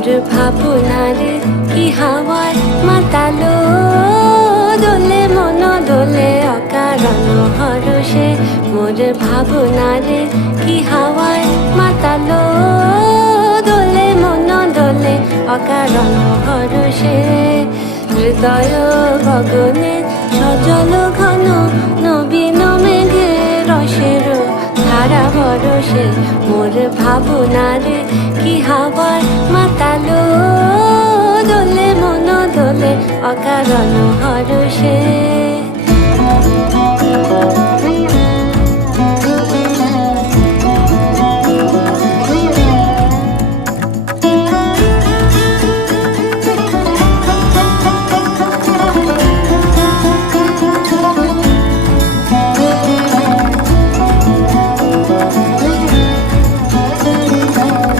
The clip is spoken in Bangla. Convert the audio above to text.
মোর ভাবনারে কি হাওয়ায় মাতালো, দোলে মন দোলে অকারণ হরষে। মোর ভাবনারে কি হাওয়ায় মাতালো, দোলে মন দোলে অকারণ হরষে। হৃদয় গগনে সজল ঘন নবীন মেঘে রসের ধারা বরষে। মোর ভাবনারে কি হাওয়ায় মাতালো, দোলে মন দোলে অকারণ